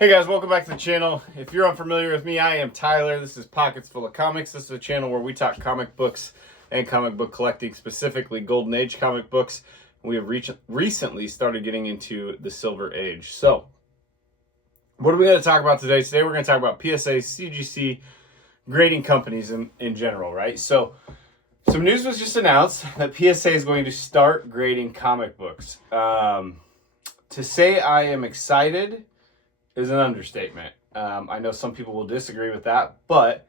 Hey guys, welcome back to the channel. If you're unfamiliar with me, I am Tyler. This is Pockets Full of Comics. This is a channel where we talk comic books and comic book collecting, specifically Golden Age comic books. We have recently started getting into the Silver Age. So, what are we going to talk about today? Today we're going to talk about PSA, CGC, grading companies in general, right? So, some news was just announced that PSA is going to start grading comic books. To say I am excited is an understatement. I know some people will disagree with that, but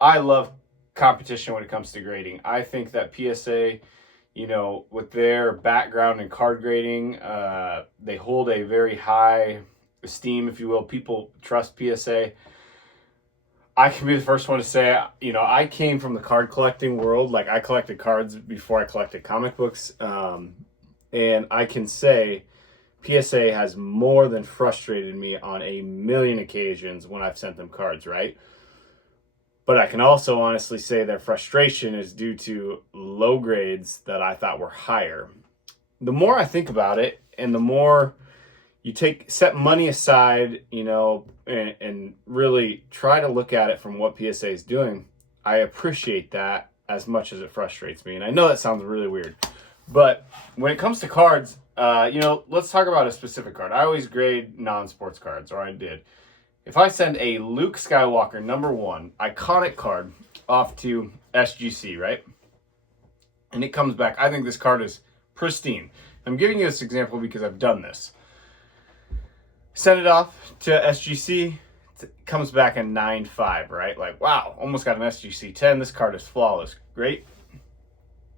I love competition when it comes to grading. I think that PSA, with their background in card grading, they hold a very high esteem, if you will. People trust PSA. I can be the first one to say, I came from the card collecting world. Like, I collected cards before I collected comic books. And I can say PSA has more than frustrated me on a million occasions when I've sent them cards, right? But I can also honestly say their frustration is due to low grades that I thought were higher. The more I think about it, and the more you set money aside, and really try to look at it from what PSA is doing, I appreciate that as much as it frustrates me. And I know that sounds really weird, but when it comes to cards, let's talk about a specific card. I always grade non-sports cards, or I did. If I send a Luke Skywalker #1 iconic card off to SGC, right? And it comes back, I think this card is pristine. I'm giving you this example because I've done this. Send it off to SGC, it comes back a 9.5, right? Like, wow, almost got an SGC 10. This card is flawless. Great?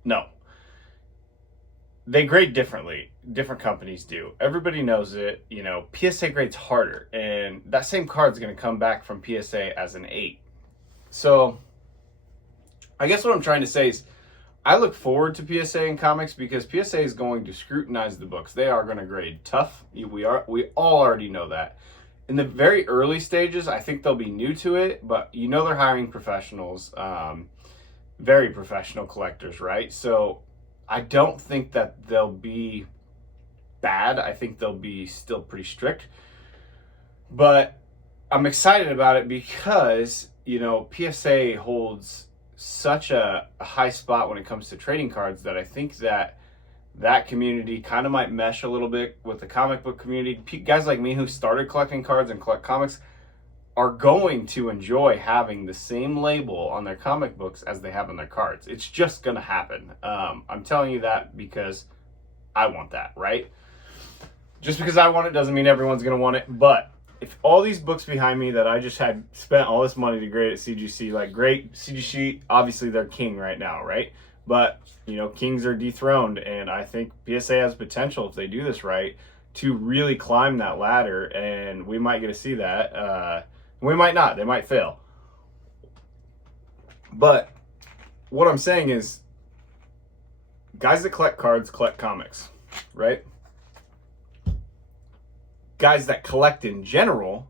No. They grade differently. Different companies do. Everybody knows it. PSA grades harder, and that same card is going to come back from PSA as an 8. So, I guess what I'm trying to say is, I look forward to PSA in comics because PSA is going to scrutinize the books. They are going to grade tough. We all already know that. In the very early stages, I think they'll be new to it, but they're hiring professionals, very professional collectors, right? So I don't think that they'll be bad. I think they'll be still pretty strict. But I'm excited about it because, PSA holds such a high spot when it comes to trading cards that I think that community kind of might mesh a little bit with the comic book community. Guys like me who started collecting cards and collect comics are going to enjoy having the same label on their comic books as they have on their cards. It's just going to happen. I'm telling you that because I want that, right? Just because I want it doesn't mean everyone's going to want it. But if all these books behind me that I just had spent all this money to grade at CGC, like, great, CGC, obviously they're king right now, right? But, kings are dethroned, and I think PSA has potential, if they do this right, to really climb that ladder, and we might get to see that. We might not. They might fail. But what I'm saying is, guys that collect cards collect comics, right? Guys that collect in general,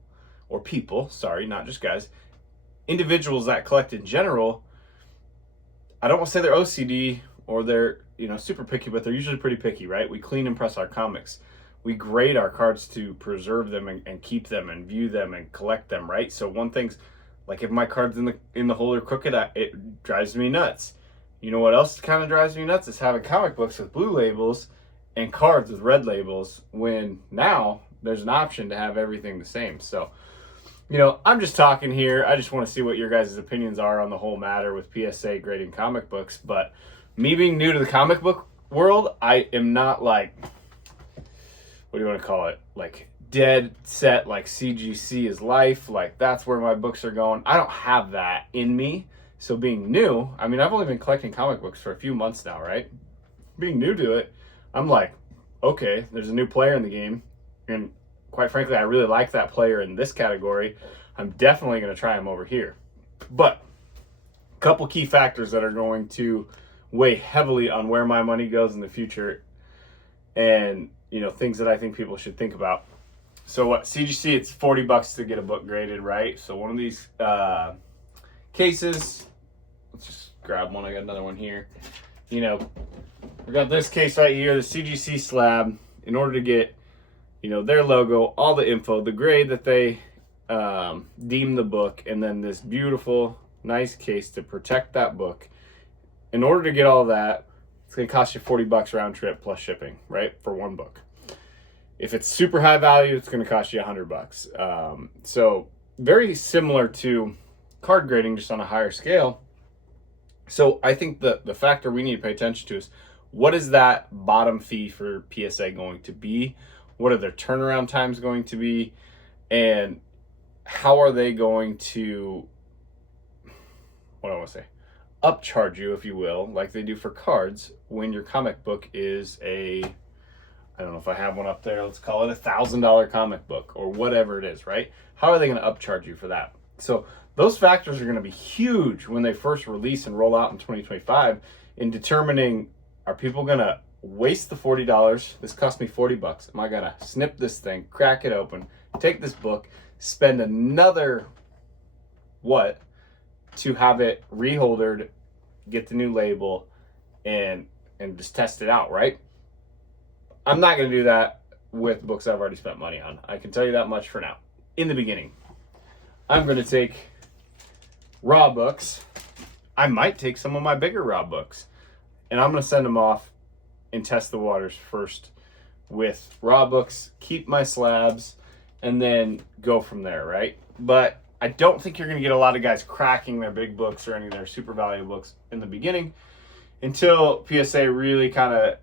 or people, sorry, not just guys, individuals that collect in general, I don't want to say they're OCD or they're, super picky, but they're usually pretty picky, right? We clean and press our comics. We grade our cards to preserve them and keep them and view them and collect them, right? So one thing's, like, if my card's in the hole or crooked, it drives me nuts. You know what else kind of drives me nuts? Is having comic books with blue labels and cards with red labels, when now there's an option to have everything the same. So, I'm just talking here. I just want to see what your guys' opinions are on the whole matter with PSA grading comic books. But me being new to the comic book world, I am not like, what do you want to call it? Like, dead set, like CGC is life. Like, that's where my books are going. I don't have that in me. So being new, I've only been collecting comic books for a few months now, right? Being new to it, I'm like, okay, there's a new player in the game. And quite frankly, I really like that player in this category. I'm definitely going to try him over here. But a couple key factors that are going to weigh heavily on where my money goes in the future, and things that I think people should think about. So what, CGC, it's $40 to get a book graded, right? So one of these cases, let's just grab one. I got another one here. We got this case right here, the CGC slab. In order to get their logo, all the info, the grade that they deem the book, and then this beautiful, nice case to protect that book. In order to get all that, it's going to cost you $40 round trip plus shipping, right, for one book. If it's super high value, it's going to cost you $100. So very similar to card grading, just on a higher scale. So I think the factor we need to pay attention to is, what is that bottom fee for PSA going to be? What are their turnaround times going to be? And how are they going to, what do I want to say, upcharge you, if you will, like they do for cards, when your comic book is I don't know if I have one up there, let's call it $1,000 comic book or whatever it is, right? How are they going to upcharge you for that? So those factors are going to be huge when they first release and roll out in 2025 in determining, are people going to waste the $40? This cost me $40. Am I going to snip this thing, crack it open, take this book, spend another what to have it reholdered, get the new label, and just test it out, right? I'm not going to do that with books I've already spent money on. I can tell you that much for now. In the beginning, I'm going to take raw books. I might take some of my bigger raw books, and I'm going to send them off and test the waters first with raw books, keep my slabs, and then go from there, right? But I don't think you're going to get a lot of guys cracking their big books or any of their super valuable books in the beginning until PSA really kind of,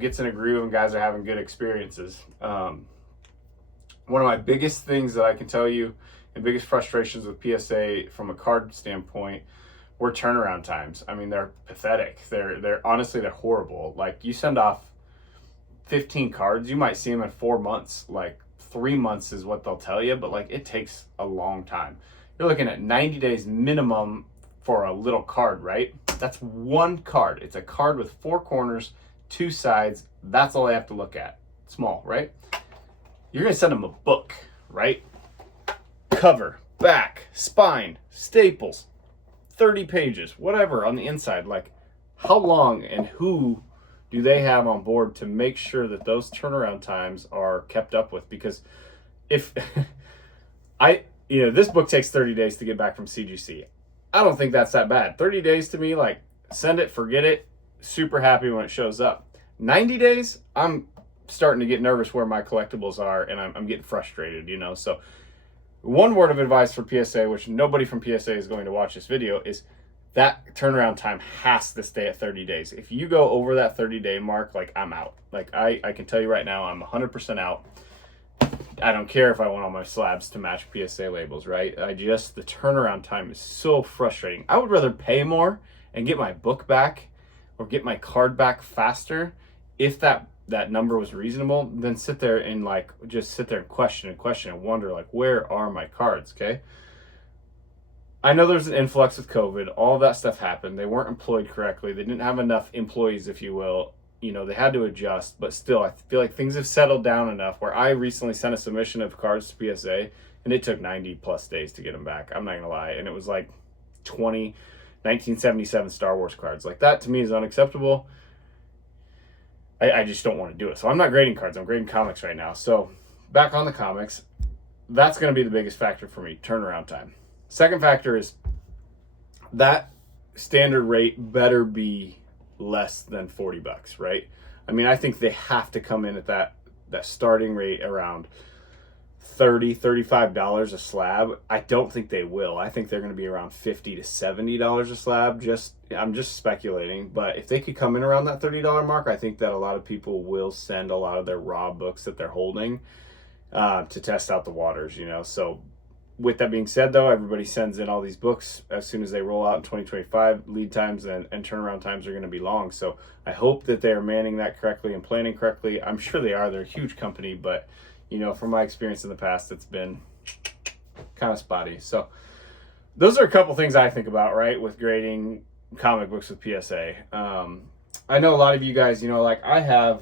gets in a groove and guys are having good experiences. One of my biggest things that I can tell you and biggest frustrations with PSA from a card standpoint were turnaround times. I mean, they're pathetic. They're honestly, they're horrible. Like, you send off 15 cards, you might see them in 4 months. Like, 3 months is what they'll tell you, but like, it takes a long time. You're looking at 90 days minimum for a little card, right? That's one card. It's a card with 4 corners, 2 sides. That's all I have to look at. Small, right? You're gonna send them a book, right? Cover, back, spine, staples, 30 pages, whatever on the inside. Like, how long and who do they have on board to make sure that those turnaround times are kept up with? Because if this book takes 30 days to get back from CGC. I don't think that's that bad. 30 days to me, like, send it, forget it, super happy when it shows up. 90 days, I'm starting to get nervous where my collectibles are, and I'm getting frustrated, So one word of advice for PSA, which nobody from PSA is going to watch this video, is that turnaround time has to stay at 30 days. If you go over that 30-day mark, like, I'm out. Like, I can tell you right now, I'm 100% out. I don't care if I want all my slabs to match PSA labels, right? The turnaround time is so frustrating. I would rather pay more and get my book back or get my card back faster if that number was reasonable than sit there and question and wonder, like, where are my cards, okay? I know there's an influx with COVID. All of that stuff happened. They weren't employed correctly. They didn't have enough employees, if you will. They had to adjust, but still, I feel like things have settled down enough where I recently sent a submission of cards to PSA, and it took 90 plus days to get them back. I'm not gonna lie. And it was like 1977 Star Wars cards. Like, that to me is unacceptable. I just don't want to do it. So I'm not grading cards. I'm grading comics right now. So back on the comics, that's going to be the biggest factor for me, turnaround time. Second factor is that standard rate better be less than $40, right? I mean, I think they have to come in at that starting rate around $35 a slab. I don't think they will. I think they're going to be around $50 to $70 a slab. I'm just speculating, but if they could come in around that $30 mark, I think that a lot of people will send a lot of their raw books that they're holding to test out the waters, So with that being said, though, everybody sends in all these books as soon as they roll out in 2025. Lead times and turnaround times are going to be long. So I hope that they are manning that correctly and planning correctly. I'm sure they are. They're a huge company, but from my experience in the past, it's been kind of spotty. So those are a couple things I think about, right, with grading comic books with PSA. I know a lot of you guys, I have,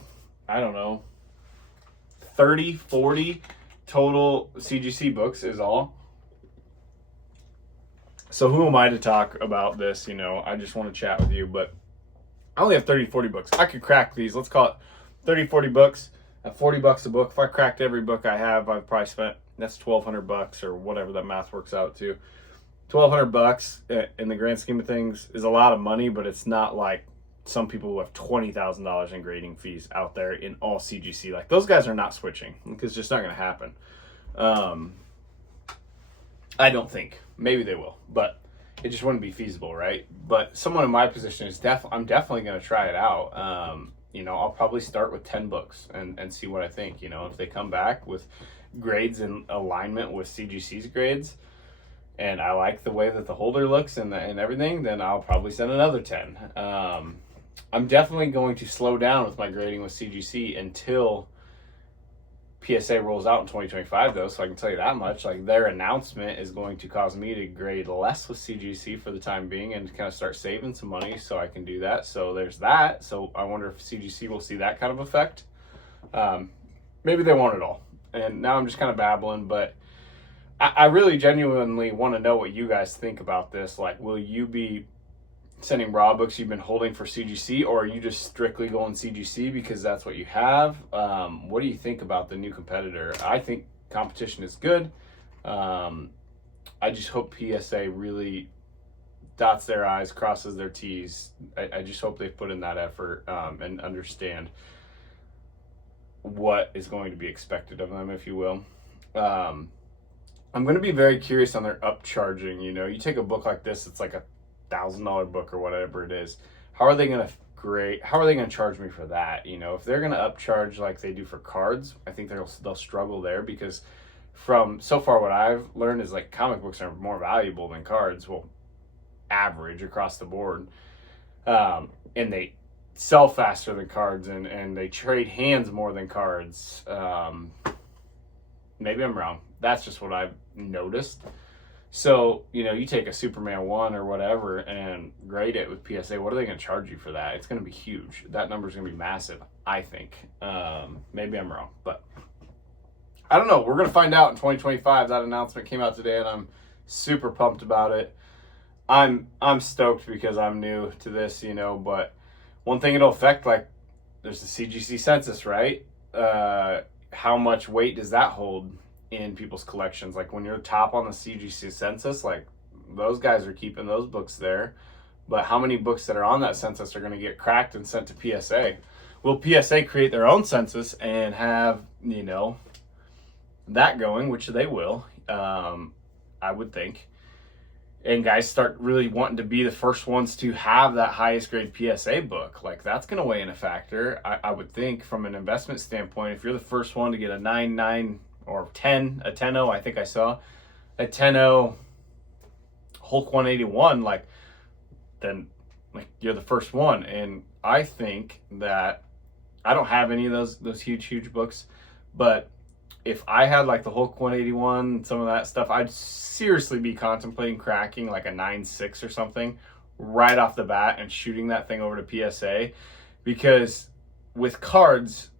30, 40 total CGC books is all. So who am I to talk about this? I just want to chat with you, but I only have 30, 40 books. I could crack these. Let's call it 30, 40 books. At $40 a book, if I cracked every book I have, I've probably spent, that's $1,200 or whatever that math works out to. $1,200 in the grand scheme of things is a lot of money, but it's not like some people who have $20,000 in grading fees out there in all CGC. Like, those guys are not switching because it's just not going to happen. I don't think. Maybe they will, but it just wouldn't be feasible, right? But someone in my position is I'm definitely going to try it out. You know, I'll probably start with 10 books and see what I think. You know, if they come back with grades in alignment with CGC's grades, and I like the way that the holder looks and everything, then I'll probably send another 10. I'm definitely going to slow down with my grading with CGC until PSA rolls out in 2025, though, so I can tell you that much. Like, their announcement is going to cause me to grade less with CGC for the time being and kind of start saving some money so I can do that. So there's that. So I wonder if CGC will see that kind of effect. Maybe they won't at all. And now I'm just kind of babbling, but I really genuinely want to know what you guys think about this. Like, will you be sending raw books you've been holding for CGC, or are you just strictly going CGC because that's what you have? What do you think about the new competitor? I think competition is good. I just hope PSA really dots their I's, crosses their T's. I just hope they put in that effort and understand what is going to be expected of them, if you will. I'm going to be very curious on their upcharging. You know, you take a book like this, it's like $1,000 book or whatever it is. How are they going to grade? How are they going to charge me for that? You know, if they're going to upcharge like they do for cards, I think they'll struggle there, because from so far what I've learned is like comic books are more valuable than cards. Well, average across the board. And they sell faster than cards, and they trade hands more than cards. Maybe I'm wrong. That's just what I've noticed. So, you know, you take a Superman 1 or whatever and grade it with PSA, what are they going to charge you for that? It's going to be huge. That number's going to be massive, I think. Maybe I'm wrong, but I don't know. We're going to find out in 2025. That announcement came out today, and I'm super pumped about it. I'm stoked because I'm new to this, you know, but one thing it'll affect, like, there's the CGC census, right? How much weight does that hold in people's collections? Like, when you're top on the CGC census, like, those guys are keeping those books there, but how many books that are on that census are going to get cracked and sent to PSA? Will PSA create their own census and have, you know, that going, which they will, I would think, and guys start really wanting to be the first ones to have that highest grade PSA book? Like, that's going to weigh in a factor, I would think, from an investment standpoint. If you're the first one to get a 9.9 or 10, a 10.0, I think I saw a 10.0 Hulk 181, like, then, like, you're the first one. And I think that I don't have any of those huge books, but if I had like the Hulk 181, some of that stuff, I'd seriously be contemplating cracking like a 9.6 or something right off the bat and shooting that thing over to PSA. Because with cards,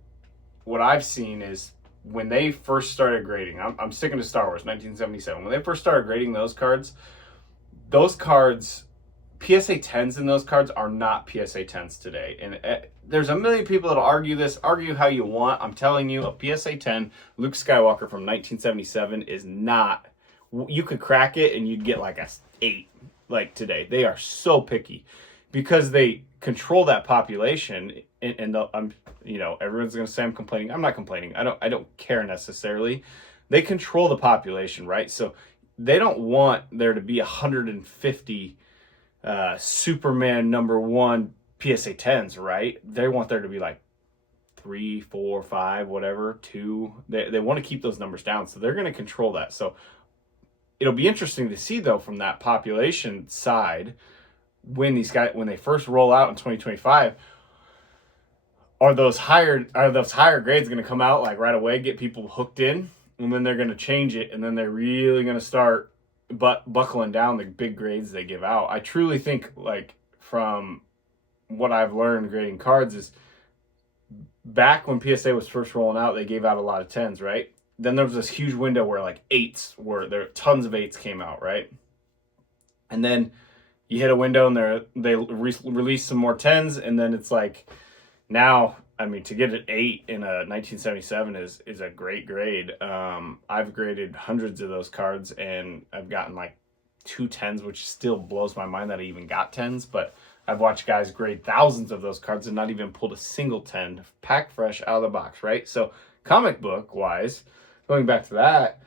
what I've seen is when they first started grading, I'm sticking to Star Wars, 1977. When they first started grading those cards, PSA 10s in those cards are not PSA 10s today. And there's a million people that'll argue this, argue how you want. I'm telling you, a PSA 10 Luke Skywalker from 1977 is not, you could crack it and you'd get like a 8 like today. They are so picky because they control that population. And I'm, you know, everyone's going to say I'm complaining. I'm not complaining. I don't care necessarily. They control the population, right? So they don't want there to be 150 Superman #1 PSA 10s, right? They want there to be like 3, 4, 5, whatever, 2. They want to keep those numbers down, so they're going to control that. So it'll be interesting to see, though, from that population side, when they first roll out in 2025, are those higher grades going to come out like right away, get people hooked in, and then they're going to change it, and then they're really going to start buckling down the big grades they give out? I truly think, like, from what I've learned grading cards, is back when PSA was first rolling out, they gave out a lot of 10s, right? Then there was this huge window where like 8s were there, tons of 8s came out, right? And then you hit a window and they released some more 10s, and then it's like, now I mean, to get an 8 in a 1977 is a great grade. I've graded hundreds of those cards, and I've gotten like 2 10s, which still blows my mind that I even got 10s. But I've watched guys grade thousands of those cards and not even pulled a single 10, packed fresh out of the box, right? So comic book wise, going back to that,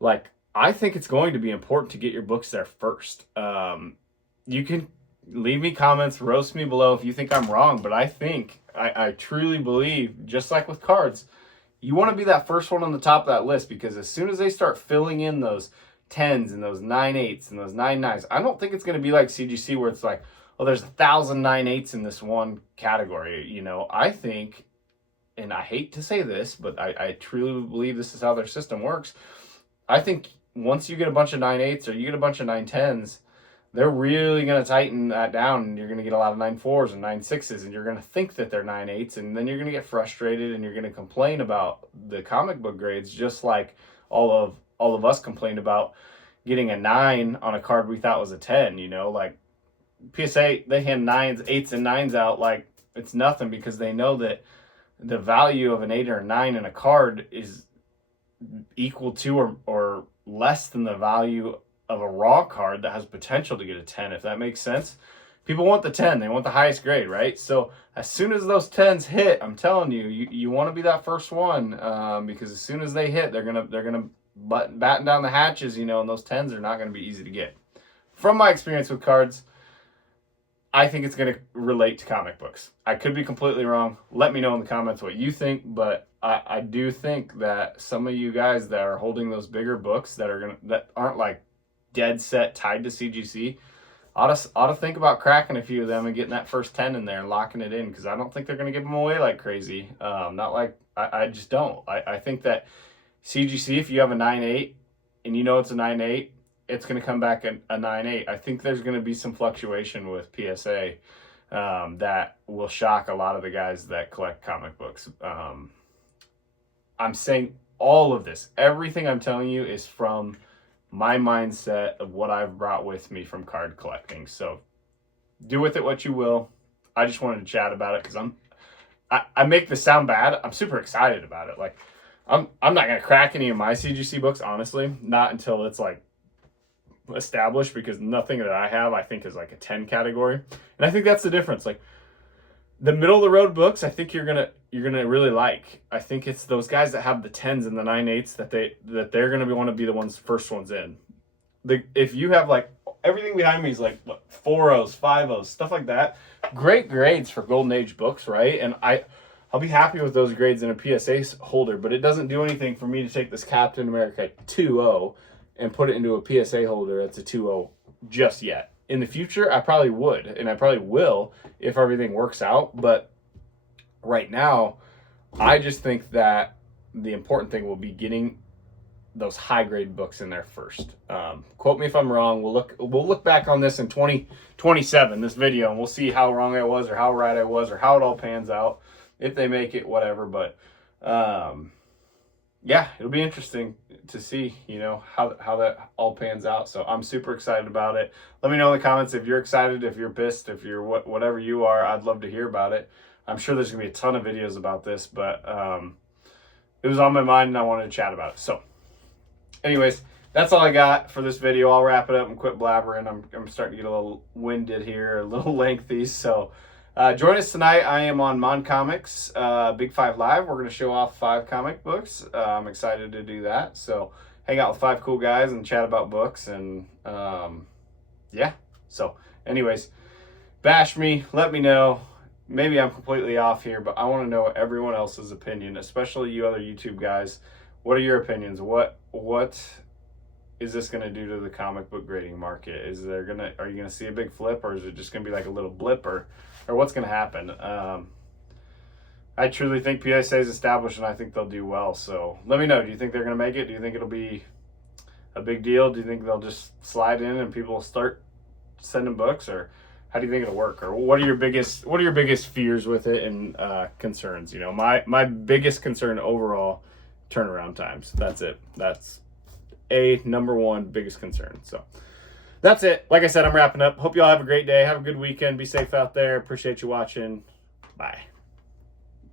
like, I think it's going to be important to get your books there first. You can leave me comments, roast me below if you think I'm wrong, but I truly believe, just like with cards, you want to be that first one on the top of that list, because as soon as they start filling in those 10s and those 9/8s and those 9/9s, I don't think it's going to be like CGC where it's like, oh, there's 1,000 9/8s in this one category. You know, I think, and I hate to say this, but I truly believe this is how their system works. I think once you get a bunch of 9/8s or you get a bunch of 9/10s, they're really going to tighten that down, and you're going to get a lot of 9/4s and 9/6s, and you're going to think that they're 9/8s, and then you're going to get frustrated and you're going to complain about the comic book grades, just like all of us complained about getting a 9 on a card we thought was a 10. You know, like PSA, they hand 9s, 8s, and 9s out like it's nothing, because they know that the value of an 8 or a 9 in a card is equal to or less than the value of a raw card that has potential to get a 10, if that makes sense. People want the 10, they want the highest grade, right? So as soon as those 10s hit, I'm telling you, you want to be that first one, because as soon as they hit, they're gonna batten down the hatches, you know, and those 10s are not going to be easy to get. From my experience with cards, I think it's going to relate to comic books. I could be completely wrong. Let me know in the comments what you think, but I do think that some of you guys that are holding those bigger books that aren't like dead set tied to CGC ought to think about cracking a few of them and getting that first 10 in there and locking it in, because I don't think they're going to give them away like crazy. Not like I just don't. I think that CGC, if you have a 9/8 and you know it's a 9/8, it's going to come back a 9/8. I think there's going to be some fluctuation with PSA that will shock a lot of the guys that collect comic books. I'm saying all of this, everything I'm telling you is from my mindset of what I've brought with me from card collecting. So do with it what you will. I just wanted to chat about it because I make this sound bad. I'm super excited about it. Like, I'm not going to crack any of my CGC books, honestly, not until it's like established, because nothing that I have I think is like a 10 category. And I think that's the difference. Like, the middle of the road books, I think you're gonna really like. I think it's those guys that have the 10s and the 9/8s that they're gonna want to be the first ones in. If you have like everything behind me is like what, 4.0s, 5.0s, stuff like that. Great grades for Golden Age books, right? And I'll be happy with those grades in a PSA holder, but it doesn't do anything for me to take this Captain America 2.0 and put it into a PSA holder that's a 2.0 just yet. In the future, I probably would, and I probably will if everything works out. But right now, I just think that the important thing will be getting those high grade books in there first. Quote me if I'm wrong. We'll look back on this in 2027, this video, and we'll see how wrong I was or how right I was or how it all pans out. If they make it, whatever. But yeah, it'll be interesting to see, you know, how that all pans out. So I'm super excited about it. Let me know in the comments if you're excited, if you're pissed, if you're whatever you are. I'd love to hear about it. I'm sure there's gonna be a ton of videos about this, but it was on my mind and I wanted to chat about it. So anyways, that's all I got for this video. I'll wrap it up and quit blabbering. I'm starting to get a little winded here, a little lengthy. So join us tonight. I am on Mon Comics Big 5 Live. We're going to show off 5 comic books. I'm excited to do that. So hang out with 5 cool guys and chat about books. And yeah. So anyways, bash me. Let me know. Maybe I'm completely off here, but I want to know everyone else's opinion, especially you other YouTube guys. What are your opinions? What is this going to do to the comic book grading market? Are you going to see a big flip, or is it just going to be like a little blip, or what's going to happen? I truly think PSA is established, and I think they'll do well. So let me know. Do you think they're going to make it? Do you think it'll be a big deal? Do you think they'll just slide in and people will start sending books, or how do you think it'll work? Or what are your biggest fears with it and concerns? You know, my biggest concern overall, turnaround times. That's it. That's number one biggest concern. So that's it. Like I said, I'm wrapping up. Hope you all have a great day. Have a good weekend. Be safe out there. Appreciate you watching. Bye.